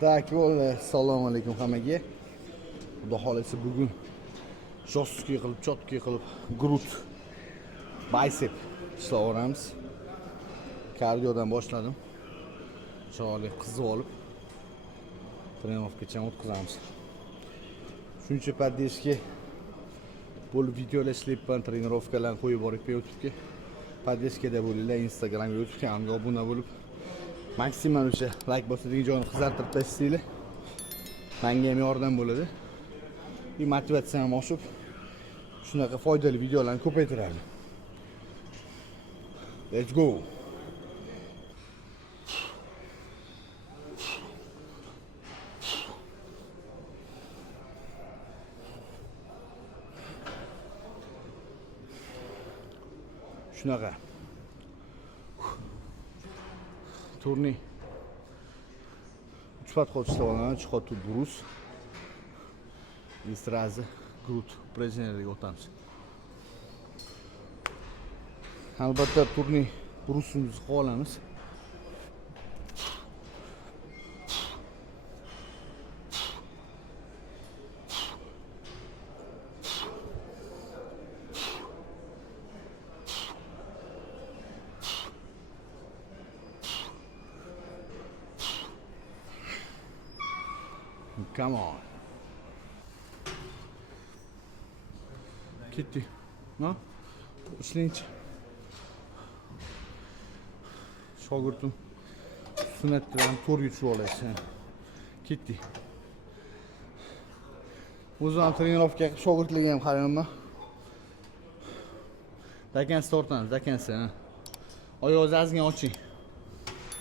Tak, assalomu alaykum hammaga. Xudo xolasa bugun jostki qilib, chotki qilib, grut, bicep ishlavoramiz. Kardiodan boshladim. Chiroyli qizib olib, trenovkacha o'tkazamiz. Shuncha poddержка bo'lib videolar ishlayapman, trenirovkalarni qo'yib boryapman YouTube'ga. Poddержкада bo'linglar, Instagram, YouTube kanalimga obuna bo'lib, maksimal o'sha like bosadigan joyini qizartirib tashlanglar. Menga ham yordam bo'ladi. Motivatsiyam oshib, shunaqa foydali videolarni ko'paytiradi. Let's go. Shunaqa. Turni 3 подход ishlab 3 hot brus. И сразу груд упражнениялariga o'tamiz. Albatta turni brusimizni qolamiz. Come on. Ketdi. No? Ishlaychi. Shogirdim sunnatlarni to'rga tushirib olasiz. Ketdi. O'zim ham trenirovka qilib shogirdlarga ham qarayman. Dakansi tortamiz, dakansi. Oyoqni ozgina oching.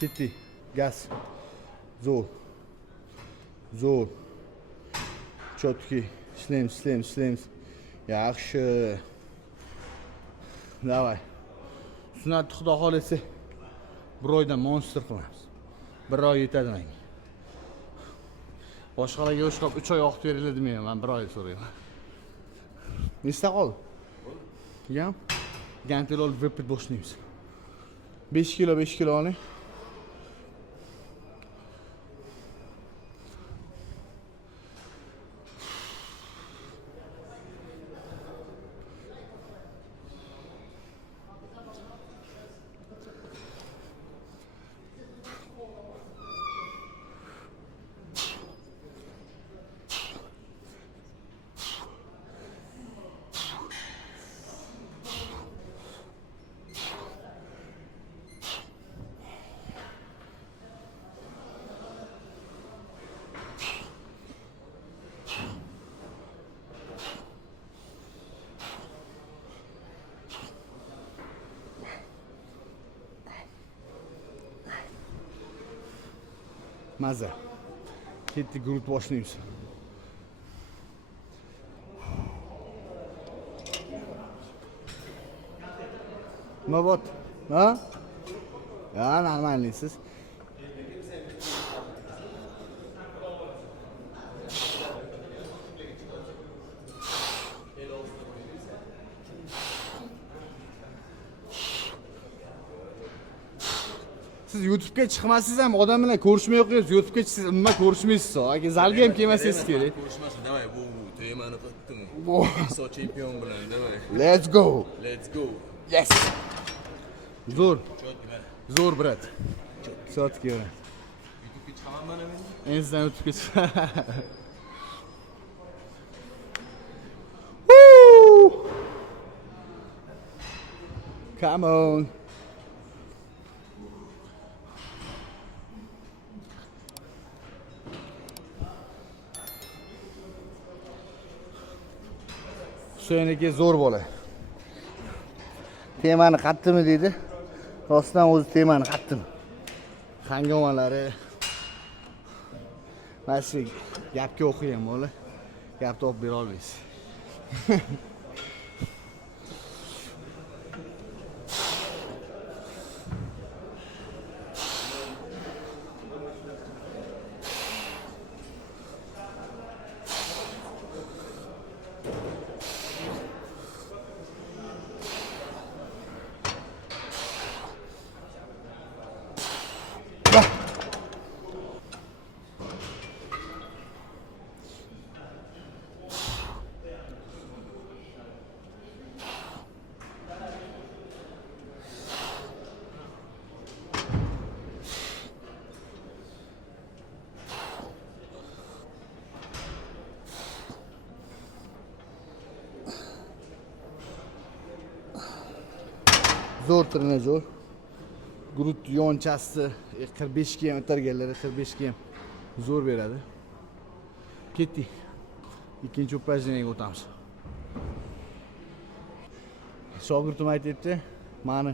Ketdi. Gaz. Zo'r. Zo'r. Chotki. Ishlaymiz. Yaxshi. Davay. Sunnatni xudo xolasa bir oyda monster qilamiz. Bir oy yetadi menga. Boshqalarga o'xshab 3 oy vaqt beriladi menga, men bir oy so'rayman. Nechta qoldi? Yam. Gantel olib vepit boshlaymiz. 5 kilo oling. Maza. Ketdi, grut boshlaymiz. Nima bo'p? Ha? Ya, normalsiz. Siz YouTube'ga chiqmasangiz ham odam bilan ko'rishmay qo'yasiz. YouTube'ga chiqsangiz umuman ko'rishmaysiz. Agar zalga ham kelmasangiz kerak. Ko'rishmasin, davay bu temani qildim. So chempion bilan, davay. Let's go. Yes. Zo'r. Zo'r, brat. Sotki. YouTube'ga chiqaman mana men. Ensdan YouTube'ga chiq. Woo! Come on. Husaynga zo'r bola. Temani qatdimi dedi. Rostdan o'zi temani qatdimi. Hangomalari. Mana gapga o'qigan bola. Gap topib bera olmaysiz. zo'r trenajyor. Grut yonchasi 45 ga ham o'targanlari 45 ga ham zo'r beradi. Ketdik. Ikkinchi upajniyaga o'tamiz. Shogirdim aytibdi, meni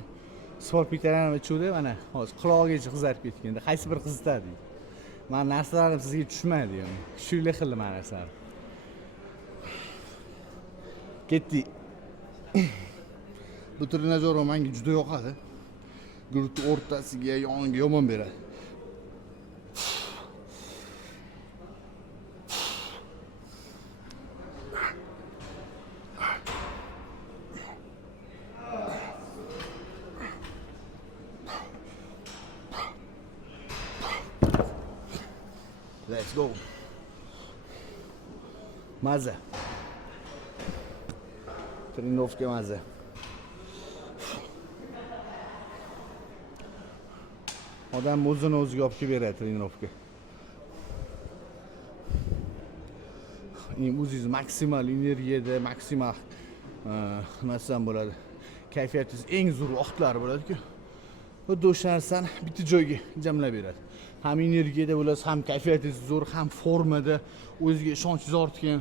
sport bitirganimni ichuvdi, mana hozir qulog'igacha qizarib ketganda, qaysi bir qizitadi. Men narsalarim sizga tushmaydi, yani. Shunday xilli men narsalar. Ketdik. Bu trenajyor menga juda yoqadi. Grutni o'rtasiga, yoniga yomon beradi. Let's go. Maza. Trenovka maza. Odam o'zini o'ziga olib kelib beradi trenovka. O'zingiz maksimal energiyada, maksimal nasam bo'ladi. Kayfiyatingiz eng zo'r vaqtlari bo'ladi-ku. Xuddi o'sha narsani bitta joyga jamlab beradi. Ham energiyada bo'lasiz, ham kayfiyatingiz zo'r, ham formada, o'ziga ishonchingiz ortgan.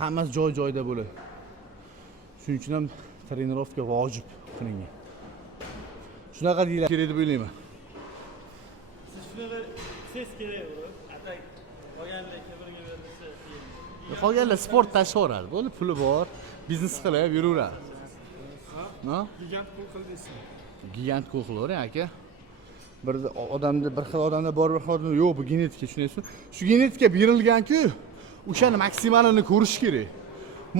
Hammasi joy-joyida bo'ladi. Shuning uchun ham trenirovka vojib qilingan. Shunaqa deyiladi kerak deb o'ylayman. Siz shunaqa ses kerak bo'lib, atak qolganlar birga bersa, qolganlar sport tashlayveradi. Bo'ldi, puli bor, biznes qilib yuraveradi. Ha? gigant pul qildingizmi? Gigant qo'l qilaver aka. Bir odamda bir xil odamda bor, bir xil odamda yo'q, bu genetika, tushunasizmi? Shu genetika berilgan-ku, o'shani maksimalini ko'rish kerak.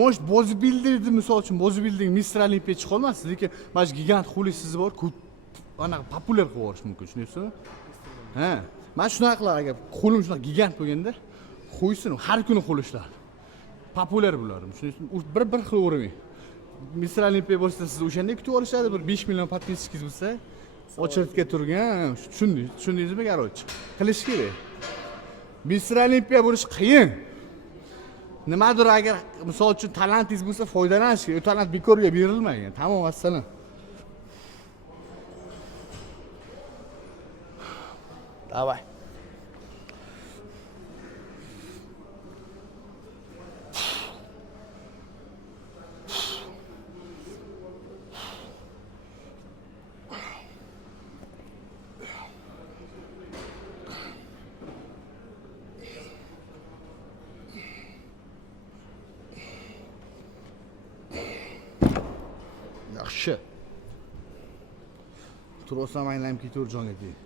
Может, bodybuilderni misol uchun bodybuilding Mr. Olimpiya chiqa olmaysiz, lekin mana shu gigant qo'lingiz bor, ana populyar qilib yuborish mumkin, tushunasizmi? Ha, men shunaqa qilar agar qo'lim shunaqa gigant bo'lganda, qo'ysin, har kuni qo'l ishlar. Populyar bo'lardim, tushunasizmi? Bir xil o'ramang. Mr. Olimpiya bo'lsa, siz o'shanda kutib olishadi, bir 5 million подписчиkingiz bo'lsa, очередga turgan, tushundingizmi, garoch? Qilish kerak. Mr. Olimpiya bo'lish qiyin. Nimadir agar misol uchun talentingiz bo'lsa, foydalanish kerak. U talant bekorga berilmagan. Tamom, assalom. Davay. Yaxshi. Turosam aylanib ketaver jonga deydi.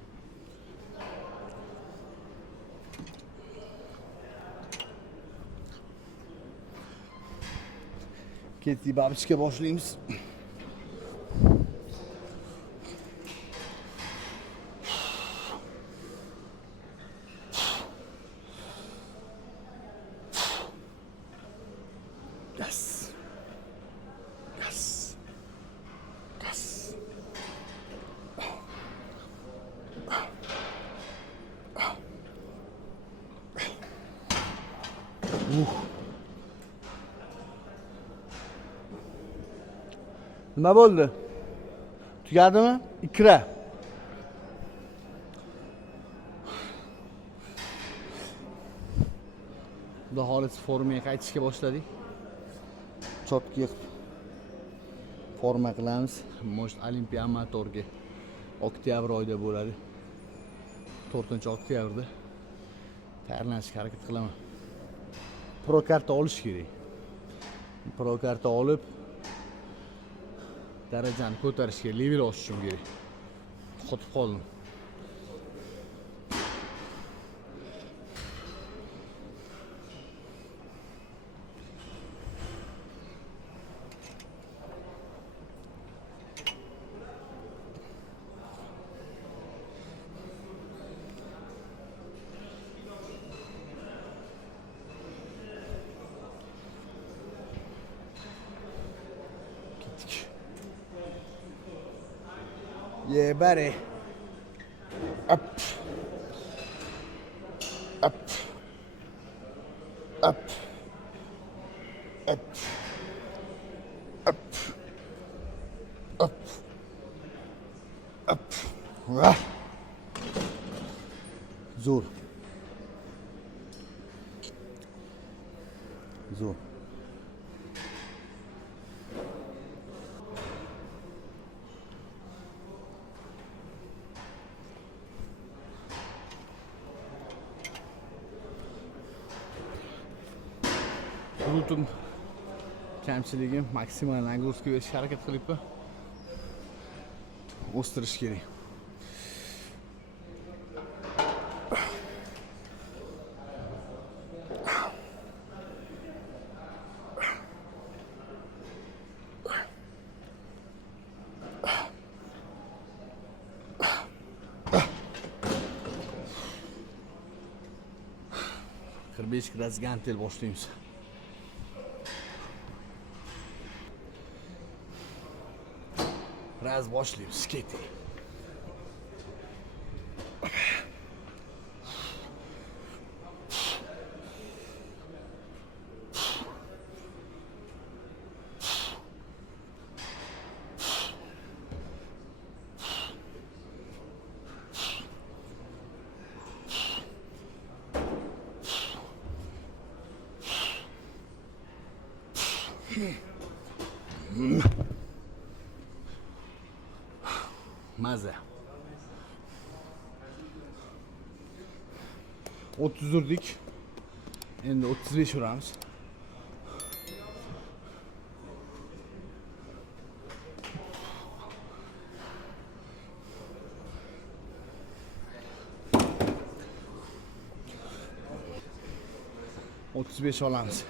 Ketdik, babichka boshlaymiz. Yes. Nima bo'ldi? Tugadimi? Ikra. Xudo xohlasa formaga qaytishga boshladik. Chotga forma qilamiz. Может, Olimpiya amatorga oktyabr oyida bo'ladi. 4-oktyabrda tayyorlanishga harakat qilaman. Pro karta olish kerak. Pro karta olib darajani ko'tarishga, level oshishim kerak. Qotib qoldim. Yeah, buddy. Up. Up. Up. Up. Up. Up. Zo'r. Zo'r. Rutum kamchiligim maksimal nagruska berishga harakat qilyapman. O'stirish kerak. Besh gradus gantel boshlaymiz. Raz boshlaymiz. Keting. Maza. 30 urdik. Endi 35 uramiz. Otuz beş olamiz.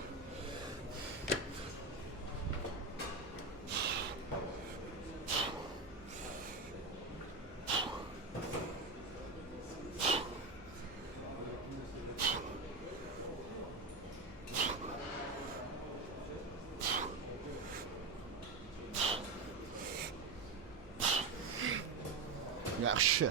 Yaxshi.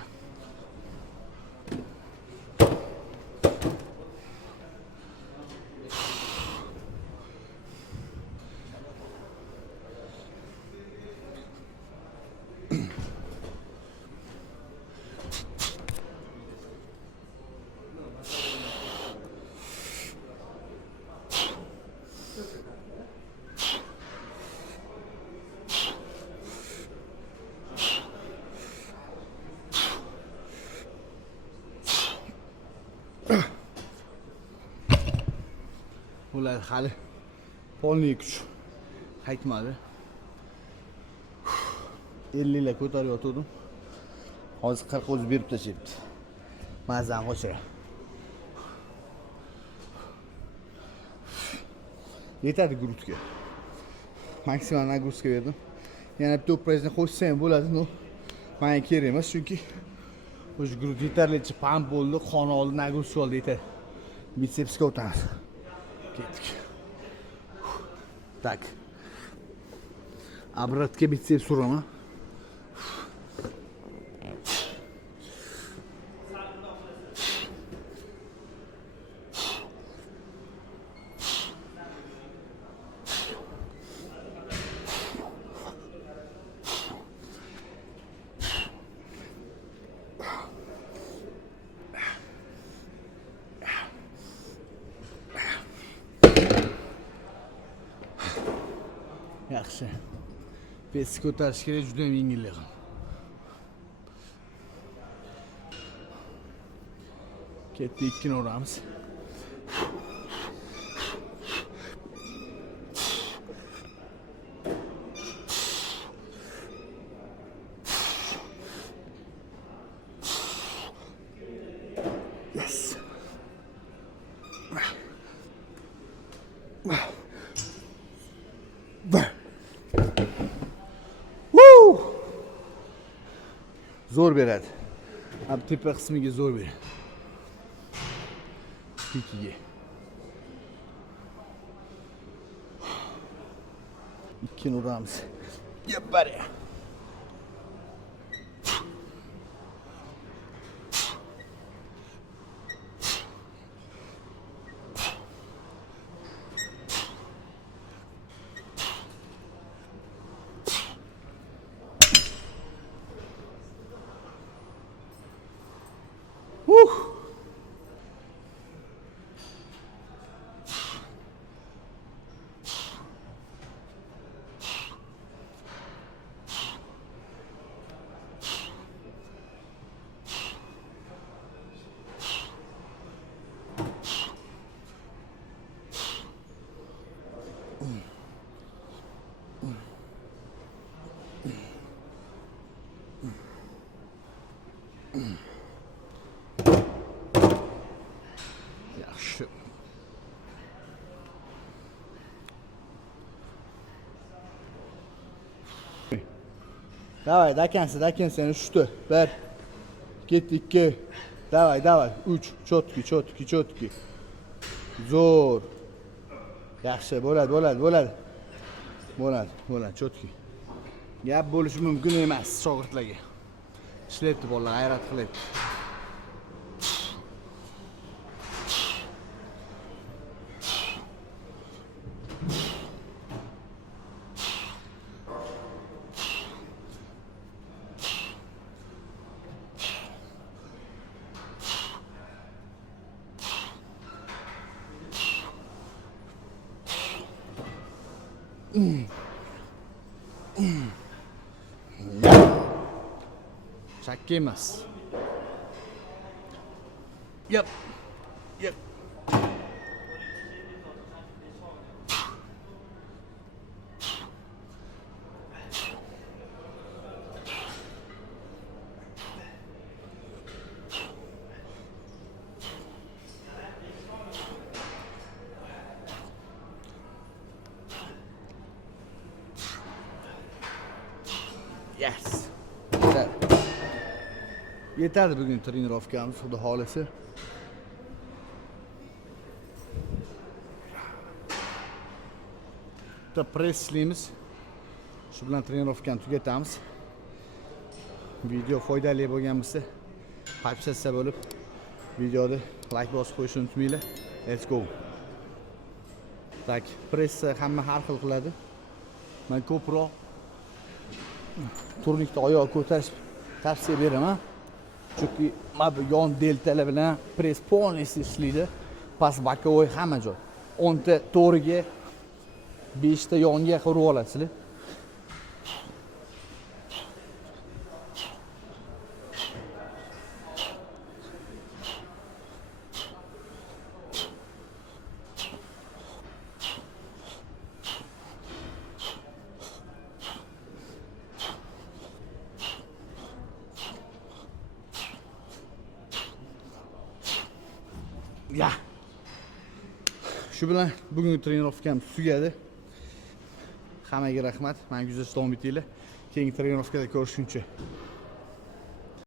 Ular hali polniy kuch qaytmadi. 50 la ko'tarib yotdim. Hozir 40 o'zi berib tashlayapti. Mazam qo'shira. Yetadi grudga. Maksimal nagruska berdim. Yana bitta prezni qo'shsa ham bo'ladi, no. Menga kerak emas, chunki o'sha grud yetarlicha pump bo'ldi, qon oldi, nagruska oldi yetadi. Bitsepsga o'tamiz. Ketdik. Tak. Обратga biceps uraman. Yaxshi. Pes ko'tarish kerak, juda ham yengillik. Ketdi, ikkini uramiz. Yes. Zo'r beradi. Ab tepa qismiga zo'r beradi. Ikkiga. Ikkini uramiz. Yapar ya. Давай, доконца, что? Bir. Ketdi 2. Давай. 3. Четкий. Zo'r. Yaxshi, bo'ladi. Bo'ladi, четкий. Gap bo'lishi mumkin emas shogirdlarga. Ishlayapti bolalar, g'ayrat qilyapti. Chakka emas. Yep. Yes. Yeterli bugün trenirovkamiz, xudo xohlasa. Bitta press ishlaymiz. Shu bilan trenirovkani tugatamiz. Video foydali bo'lgan bo'lsa, podpisatsiya bo'lib, videoni like bosib qo'yishni unutmanglar. Let's go. Tak, press hamma har xil qiladi. Men ko'proq turnikda oyoq ko'tarish tavsiya beraman. Chunki mana bu yon deltalar bilan press polniy ishlaydi. Past bokovoy hamma joy. 10 ta to'riga 5 ta yonga urib olasizlar. Ya. Shu bilan bugungi trenirovkam tugadi. Hammaga rahmat. Meni kuzatishda davom etinglar. Keyingi trenirovkada ko'rishguncha